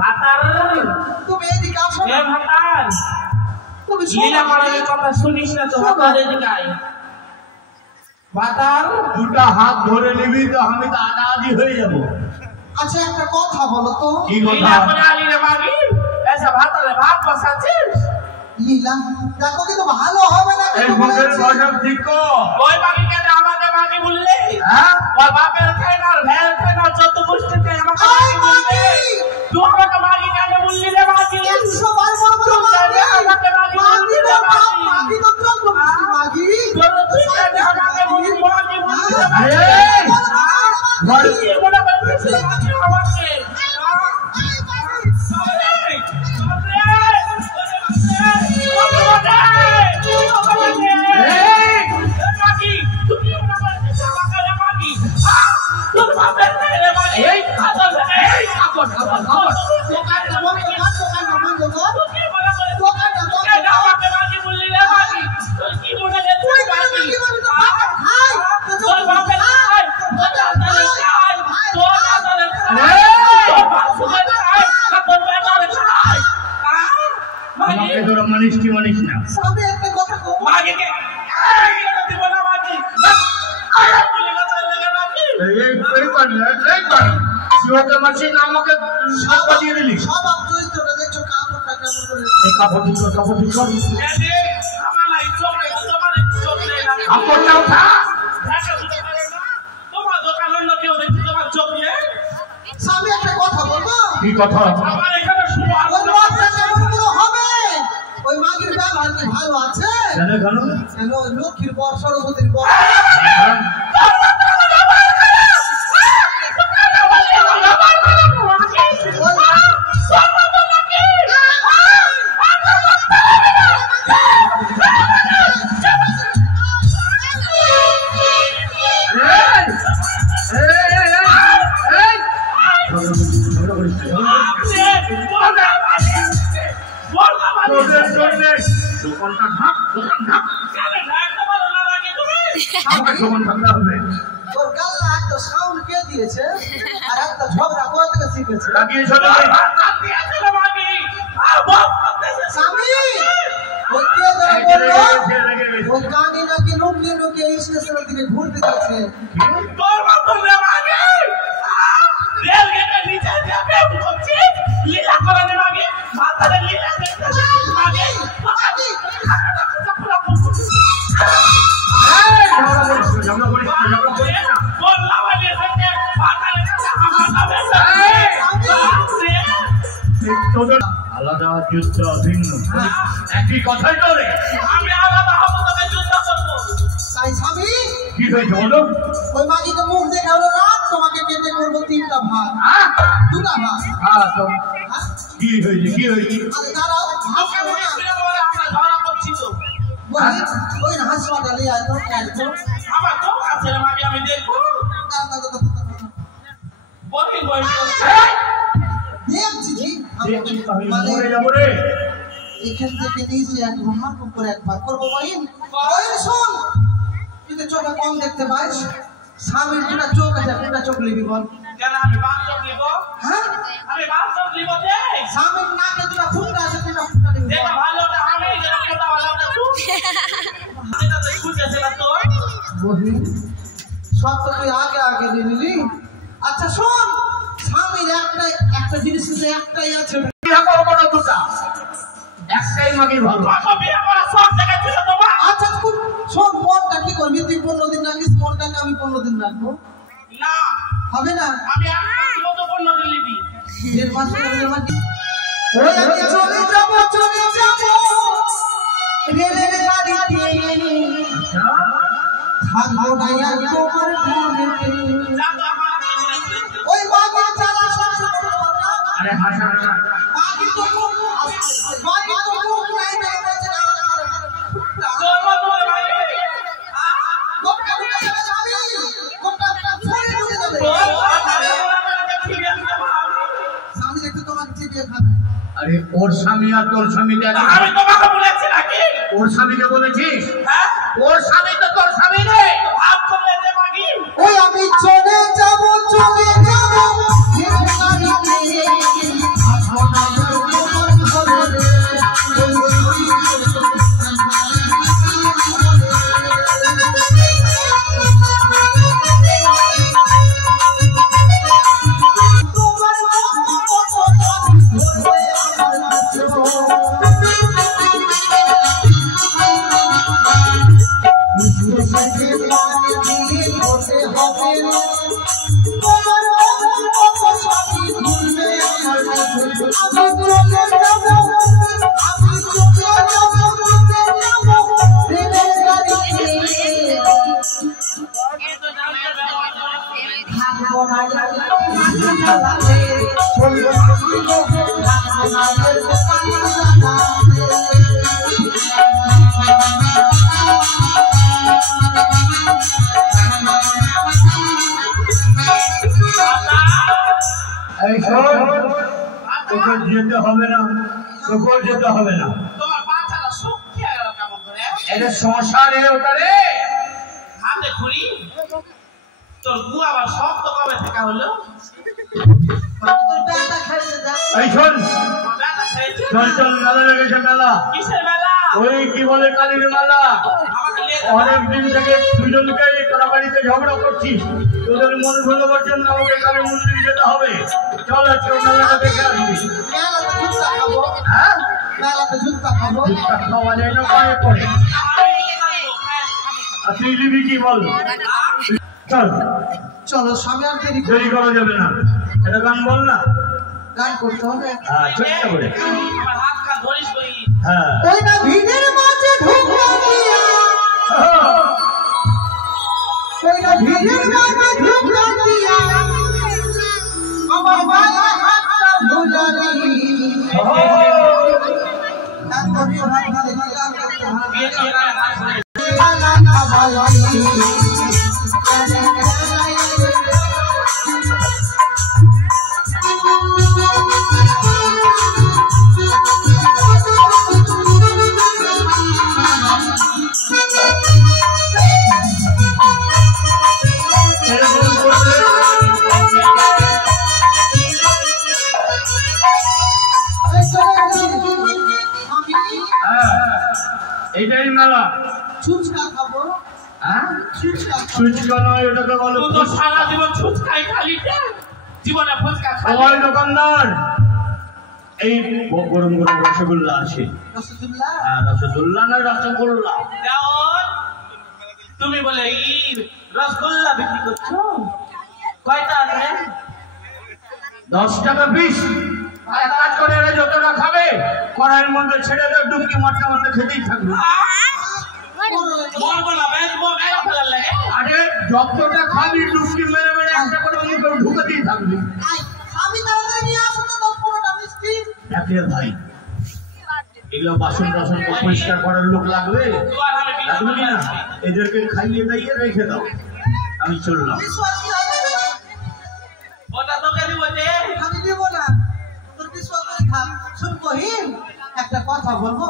ভাতার তুমি এদিকে আসো। এ ভাতার তুমি লীলা মারার কথা শুনিস না তো ভাতার এদিকে আয়। ভাতার দুটা হাত ধরে নিবি তো আমি তো আদাদি হয়ে যাব। আচ্ছা একটা কথা বলো তো। কি কথা? লীলা করে আলি রে মাগি এসা ভাতারে ভাত বসাচ্ছিস? লীলা দেখো কিন্তু ভালো হবে না। এই মুখের ভাষা ঠিক কর। ওই মাগি কেন আমাকে মাগি বললি? হ্যাঁ ওর বাপের খাই না, ভেল খাই না, চোদ্দ গোষ্ঠী খাই আমাকে আই মাগি বললি। মাগি তুই আমাকে মাগি কেন বললি রে মাগি? 100 বার বলবো মাগি। আমাকে মাগি বললি রে মাগি। মাগি তো চল মাগি। তোর তুই কেন আমাকে বললি মাগি বললি রে মাগি? এই মাগি কি বলে বলছিস রে মাগি আমাকে? আমাকে তোরা মানিস কি মানিস না? সবে একটা কথা কও। মাগি কে দিব না মাগি। বলে কথা লাগে মাগি। এই কর শিবকে মারছিস না আমাকে সব দিয়ে দিলি। সব আপ চরিত্রটা দেখছো কাপড়টা কেমন করে। এই কাপড় ঠিক কর, কাপড় ঠিক কর। আমার নাই চোখ নেই, তোমার চোখ নেই না। কাপড়টা উঠা। তোমার দোকান অন্য কেউ দেখছি তোমার চোখ নেই। স্বামী একটা কথা বলবো। কি কথা? আমার এখানে শুরু ওই লোকটা কেমন করে হবে? ওই মাগির ব্যবহার কি ভালো আছে? কেন কেন? কেন ওই লক্ষ্মীর বর সরস্বতীর বর। দোকানটা ঢাক, দোকান ঢাক। আমাকে সমান ভাঙা হবে। ওর গাল্লা একটা সাউন্ড কে দিয়েছে আর একটা ঝগড়া কোথা থেকে শিখেছে? লাগিয়ে চলে যাই। স্বামী ওই কে ধরে বললো ওই গানি নাকি লুকিয়ে লুকিয়ে স্টেশনের দিকে ঘুরতে যাচ্ছে। আলাদা যুদ্ধ ভিন্ন একই কথাই করে। আমি আলাদা হবো, তবে যুদ্ধ করবো। তাই স্বামী কি হয়েছে বলো? ওই মাগিকে মুখ দেখে হলো রাত তোমাকে কেটে করবো 3টা ভাগ। 2টা ভাগ। হ্যাঁ তো কি হয়েছে কি হয়েছে? আরে দাঁড়াও ভাগ করো না। আমরা ধরা করছি তো। ওই হাসপাতালে লিয়ে আয় তো কাল তো। আমার চোখ আছে রে মাগি, আমি দেখবো। বলি বলি দেখছি জি আমি মরে যাবো রে। এখান থেকে নিয়েছি একবার হাত উপরে একবার করবো বহিন। বহিন শোন, তুই তো চোখে কম দেখতে পাস। স্বামীর 2টা চোখ আছে, 2টা চোখ নিবি বল। কেন আমি বাস চোখ নিব? হ্যাঁ আমি বাস চোখ নিব দে। স্বামীর নাকে 2টা ফুটা আছে, 2টা ফুটা নিবি যেটা ভালোটা আমি, যেটা কোটা ভালোটা তুই। যেটা তো খুঁজেছে না তোর। বহিন সব তো তুই আগে আগে নিয়ে নিলি। আচ্ছা শোন, স্বামীর একটা জিনিস কিন্তু একটাই আছে। বিয়ে করবো না দুটা, একটাই মাগি ভালো। বাবা বিয়ে করা সব জায়গায় ছিল তোমার। আচ্ছা শোন, মনটা কি করবি তুই? 15 দিন রাখিস, মনটাকে আমি 15 দিন রাখবো। না হবে না? আমি আমার মতো পণ্য দিলিবি। 1.5 মাস পরে ওই আমি চলে যাব রেলের গাড়িতে থাকবো না আর তোমার ঘরেতে। ওই বাগের চালা আরে হাসা হাসা বাগি তো মুখ নাই নাই বলছে না। তোর মতো ভাই কোনটা স্বামী কোনটা ফোনে ঢুকে যাবে। স্বামী দেখতে তোমাকে চিবিয়ে খাবে। আরে ওর স্বামী আর তোর স্বামী দেখ। আমি তোমাকে বলেছি নাকি? ওর স্বামীকে বলেছিস? হ্যাঁ ওর স্বামী তো তোর স্বামী রে। ভাব করলে যে মাগি। ওই আমি চলে যাব রেলের গাড়িতে যেতে হবে না, তোকে যেতে হবে না। তোমার বাচ্চাটা সুখী আর কেমন করে এটা সংসার রে ওটা রে হাতে খুঁড়ি তোর গু আবার সব তো কবে থেকে হলো তোর বেটা খাইছে যা এই শোন তোমার বেটা খেয়েছে চল চল মেলা লেগেছে মেলা কিসের মেলা ওই কি বলে কালীর মেলা আমাকে নিয়ে অনেক দিন থেকে দুজনকে তোরা বাড়িতে ঝগড়া করছিস তোদের মন ভোলাবার জন্য আমাকে কালী মন্দিরে যেতে হবে চল আজকে মেলাটা দেখে আসবি মেলাতে জুতা খাবো হ্যাঁ মেলাতে জুতা খাবো দুধটা খাওয়া যায় না পায়ে পড়ে আর তুই দিবি কি বল চল চলো স্বামী আর দেরি দেরি করা যাবে না এটা গান বল না গান করতে হবে হ্যাঁ ছোট্ট করে আমার হাত খা ধরিস কই হ্যাঁ ওই না ভিড়ের মাঝে ঢুকলো দিয়া ওই না ভিড়ের মাঝে ঢুকলো দিয়া আমার বাবা হাতটা ভুলালি তার তুমি হাত ধরে গান করতে হবে বিয়ে করে হাত ধরে গানা খাওয়ালি এইটাই মেলা ছুচকা খাবো হ্যাঁ ছুচকা সুচকা নয় ওটাকে বলো তুই তো সারা জীবন ফুচকাই খালি জীবনে ফুচকা খালি আমার দোকানদার এই গরম গরম রসগোল্লা আছে রসগোল্লা হ্যাঁ রসগোল্লা না রসগোল্লা দেওর তুমি বলে এই রসগোল্লা বিক্রি করছো কয়টা আছে 10 টাকা পিস এক কাজ করে এরা যতটা খাবে কড়াইয়ের মধ্যে ছেড়ে দেয় ডুবকি মারতে মারতে খেতেই থাকবে মরবো না বেচবো মেলা ফেলার লাগে আরে যতটা খাবি ডুবকি মেরে মেরে একটা করে মুখে ঢুকাতেই থাকবি আমি তাড়াতাড়ি নিয়ে আসো তো 10-15টা মিষ্টি দেখে ভাই এগুলো বাসন টাসন পরিষ্কার করার লোক লাগবে লাগবে কি না এদেরকে খাইয়ে দাইয়ে রেখে দাও আমি চললাম বিশ্বাস কি হবে ওটা তোকে দিব যে আমি দেব না তোর বিশ্বাস করে থাক শুন কহিন একটা কথা বলবো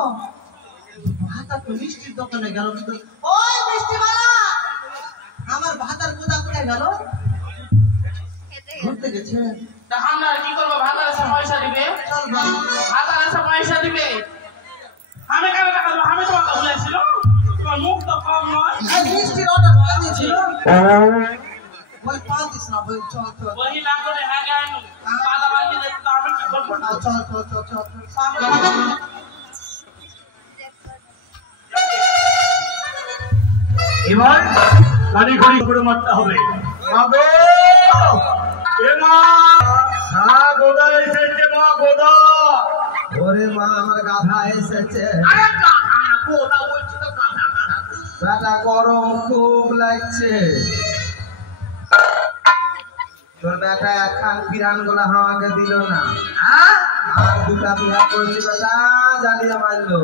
ভাতা তো মিষ্টির দোকানে গেল কিন্তু ওই মিষ্টিওয়ালা আমার ভাতার কোথা কোথায় গেল ঘুরতে গেছে তা আমরা আর কি করবো ভাতার এসে পয়সা দিবে চল ভাই ভাতার এসে পয়সা দিবে আমি কেন টাকা দেবো আমি তোমাকে বলেছিল তোমার মুখ তো কম নয় এই মিষ্টির অর্ডার করে দিয়েছিল ওই পাঁচিস না বল চল চল वही ना करे है गाय पादा बाजी दे तो हम की करब চল চল চল চল সামনে এবার গাড়ি গাড়ি করে মারতে হবে মাগো এ মা হ্যাঁ গোদা এসেছে মা গোদা ওরে মা আমার গাধা এসেছে আরে কাকা না গোদা বলছি তো কাকা কাকা বেটা গরম খুব লাগছে তোর বেটা একখান বিরান গোলা আমাকে দিল না হ্যাঁ আর দুটা বিহা করেছি বেটা জ্বালিয়ে মারলো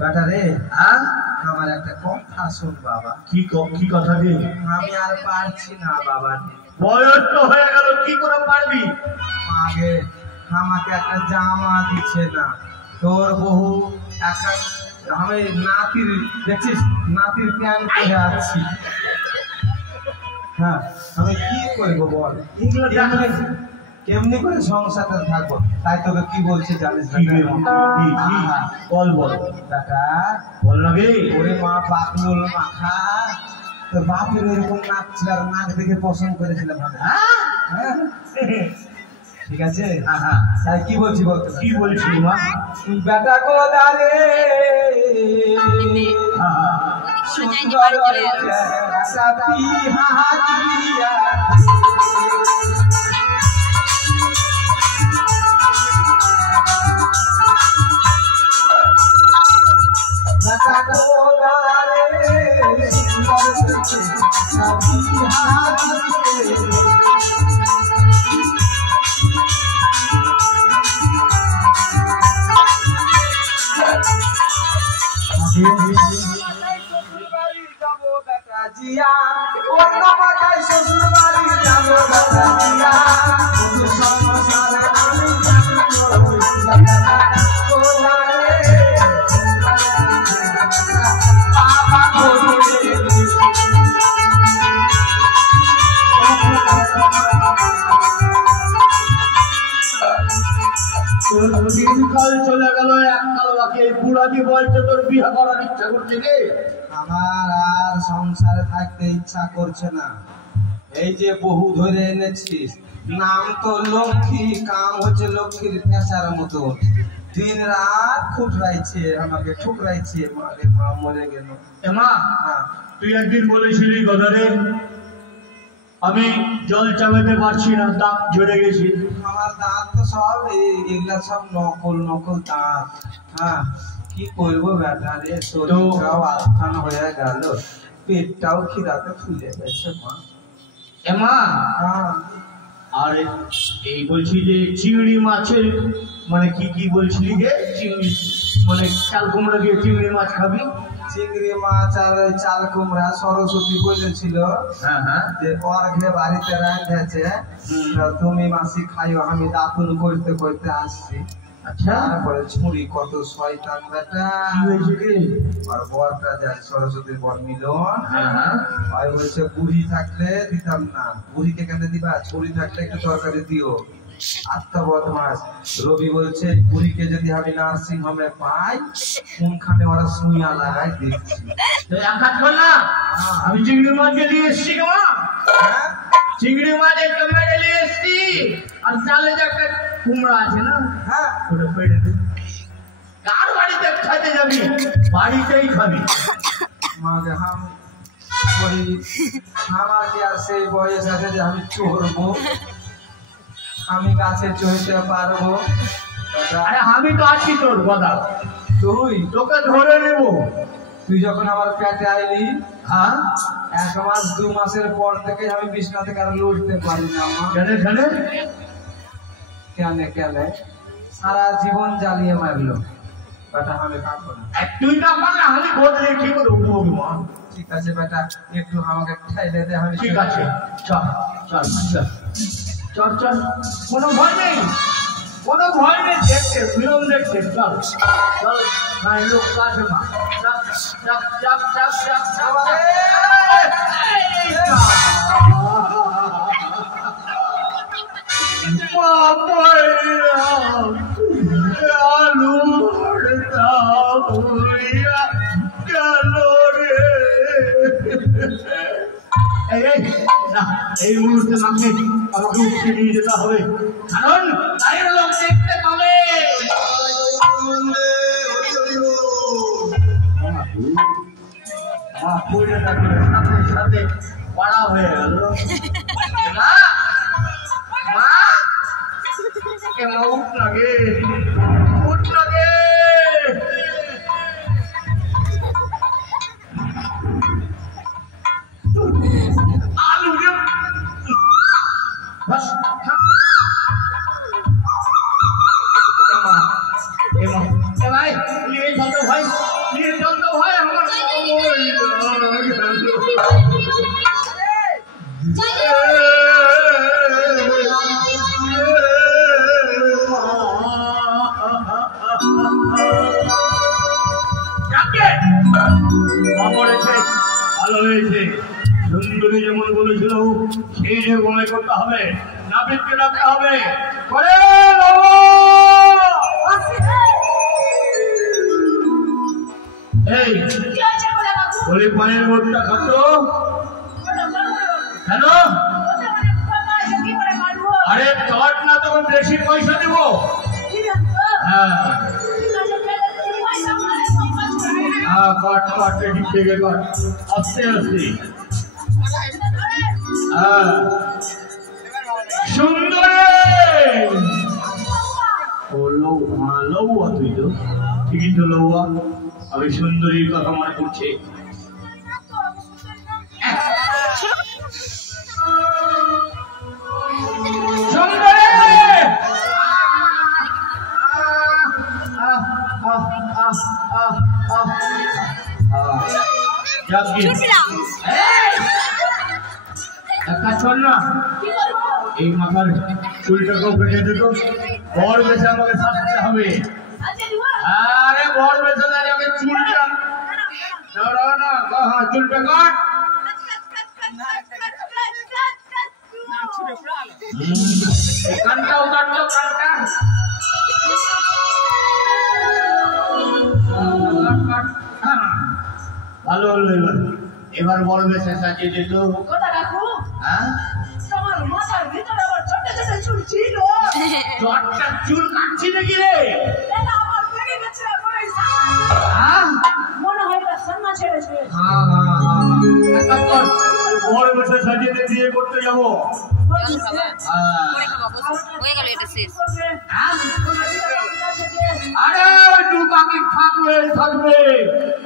বেটা রে হ্যাঁ আমার একটা কথা শোন বাবা কি কথা রে আমি আর পারছি না বাবা বয়স তো হয়ে গেল কি করে পারবি আগে আমাকে একটা জামা দিচ্ছে না তোর বহু একটা আমি নাতির দেখছিস নাতির প্যান্ট পরে আছি হ্যাঁ আমি কি করবো বল এগুলো দেখলে কেমনি করে সংসারটা থাকবো তাই তোকে কি বলছে জানিস না কি বল বল বেটা বল না গে ওরে মা পাকলুল মাখা তোর বাপের এরকম নাক ছিল আর নাক দেখে পছন্দ করেছিলাম আমি হ্যাঁ? ঠিক আছে তাই কি বলছি বলতে কি বলছিস মা বেটা গোদারে সুন্দর সাথী হাতিয়া কাল চলে গেল, এককাল বাকি। এই বুড়াটি বলছে তোর বিয়ে করার ইচ্ছা করছে রে? আমার আর সংসারে থাকতে ইচ্ছা করছে না। এই যে বহু ধরে এনেছিস, নাম তো লক্ষ্মী, কাম হচ্ছে লক্ষ্মীর পেঁচার মতো, দিন রাত খুটরাইছে, আমাকে ঠুকরাইছে। মারে মা মরে গেল। মা, তুই একদিন বলেছিলি কথারে আমি জল চাপাতে পারছি না, দাঁত ঝরে গেছি। আমার দাঁত তো সব এগুলা সব নকল নকল দাঁত। হ্যাঁ, কি করবো বেটা রে, শরীরটাও আস্থান হয়ে গেল, পেটটাও খিদাতে ফুলে গেছে মা। মা, হ্যাঁ, আর এই বলছি যে চিংড়ি মাছের মানে কি কি বলছিলি গে? চিংড়ি মানে চাল কুমড়া দিয়ে চিংড়ি মাছ খাবি? চিংড়ি মাছ আর ওই চাল কুমড়া সরস্বতী বলেছিল যে অর্ঘে বাড়িতে রাঁধেছে, তুমি মাসি খাইও, আমি দাতুন করতে করতে আসছি। আচ্ছা, তারপরে ছুরি কত শয়তান বেটা, কি হয়েছে কি? আর বরটা যায় সরস্বতীর বর মিলন, আর বলছে বুড়ি থাকলে দিতাম না। বুড়িকে কেন দিবা? ছুরি থাকলে একটু তরকারি দিও। আত্মবদমাস রবি বলছে বুড়িকে যদি আমি নার্সিং হোমে পাই, কোনখানে ওরা সুইয়া লাগাই দেখছি। আমি চিংড়ি মাছকে দিয়ে এসছি কে মা? হ্যাঁ, চিংড়ি মাছ একটা মেরে নিয়ে এসছি, আর চালে যে একটা কুমড়া আছে না, হ্যাঁ, ওটা পেড়ে দে। কার বাড়িতে খাইতে যাবি? বাড়িতেই খাবি। মাকে হাম করি, আমার কি আর সেই বয়স আছে যে আমি চড়বো? আমি গাছে চড়তে পারবো? আরে আমি তো আছি তোর কথা, তোকে ধরে নেব। তুই যখন আমার পেটে আইলি, হ্যাঁ, 1 মাস 2 মাসের পর থেকে আমি বিছনা থেকে আর লড়তে পারি না। আমার কেন কেন কেন কেন সারা জীবন জ্বালিয়ে মারলো বেটা, আমি পারবো না। তুই না পারলে আমি বদলে কি করে উঠবো মা? ঠিক আছে বেটা, একটু আমাকে ঠাইলে দে, আমি ঠিক আছে, চল চল চল চল চল, কোনো ভয় নেই, কোনো ভয় নেই। দেখতে ফিল্ম দেখতে চল চল, ভাই লোক কাছে মা, চাপ চাপ চাপ চাপ চাপ চাপ। আলু ভর্তা হইয়া গেল রে। এই মুহূর্তে মাকে আমাকে উঠে নিয়ে যেতে হবে, কারণ বাইরের লোক দেখতে পাবে। সাথে সাথে পাড়া হয়ে গেল। মা মা কেমন উঠ লাগে, উঠ লাগে। আলু বস ভাই, নিয়ে চল তো ভাই, নিয়ে চল তো ভাই, আমার ভালো হয়েছে। সুন্দরী যেমন বলেছিল সেই যে মনে করতে হবে, নাপিতকে ডাকতে হবে। করে এই বলি পানির বোতলটা খাতো কেন? আরে কাট না, তখন বেশি পয়সা দেব। হ্যাঁ হ্যাঁ, কাট কাট, ঠিক থেকে কাট, আস্তে আস্তে। হ্যাঁ, সুন্দর ও লৌহা, লৌহা তুই তো ঠিকই তো লৌহা। আমি সুন্দরীর কথা মনে করছে। এই মাথার চুলটাকেও কেটে দিত, বর বেছে আমাকে সাজতে হবে। আরে বর বেছে না, আমাকে চুলটা না, হ্যাঁ চুলটা কাট। কানটাও কাটলো, কানটা এবার বড় বেশে সাজিয়ে দিত কোথা কাকু হ্যাঁ তোমার মাথার ভিতরে আবার ছোট ছোট চুল ছিল চটটা চুল কাটছি নাকি রে এটা আমার পেটে গেছে পরে হ্যাঁ মনে হয় এটা সন্না ছেড়েছে হ্যাঁ বড় বেশে সাজিয়ে দিয়ে বিয়ে করতে যাবো হয়ে গেল এটা শেষ আরে তুই বাকি থাকবে থাকবে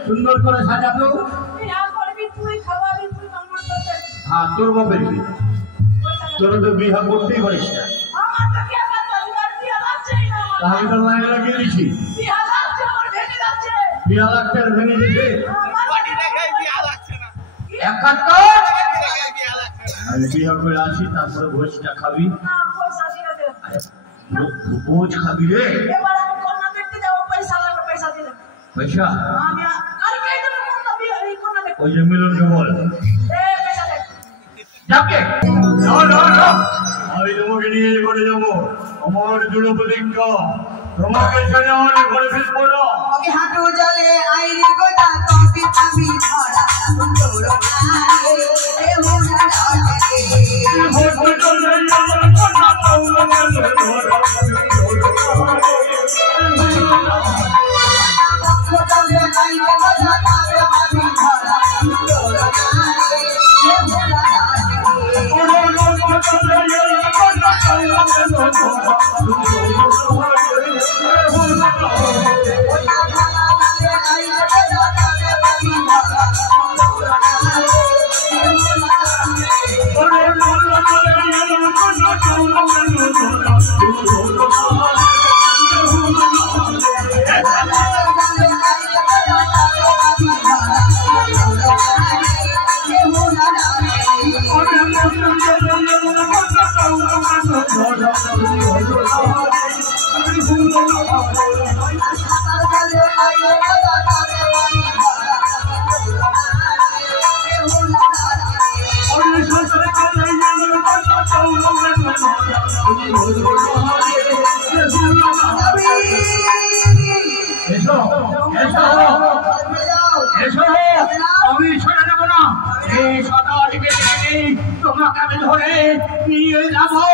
সুন্দর করে সাজাতো হ্যাঁ তোর বাপের কি তোর তো বিহা করতেই পারিস না আমি তো মায়ের লাগিয়ে দিছি বিহা লাগছে আর ভেঙে দিছে আমি বিহা করে আসি তারপরে ভোজটা খাবি ভোজ খাবি রে পয়সা ওই যে মিলনকে বল যাকে আমি তোমাকে নিয়ে ঘরে যাবো আমার দৃঢ় প্রতিজ্ঞা তোমাকে ছেড়ে আমার ঘরে ফিরবো না হাঁটু জলে আইরি গোটা তবে আমি ধরা তোর আমি ছেড়ে দেবো না এই 27 তোমাকে আমি ধরে নিয়ে যাবো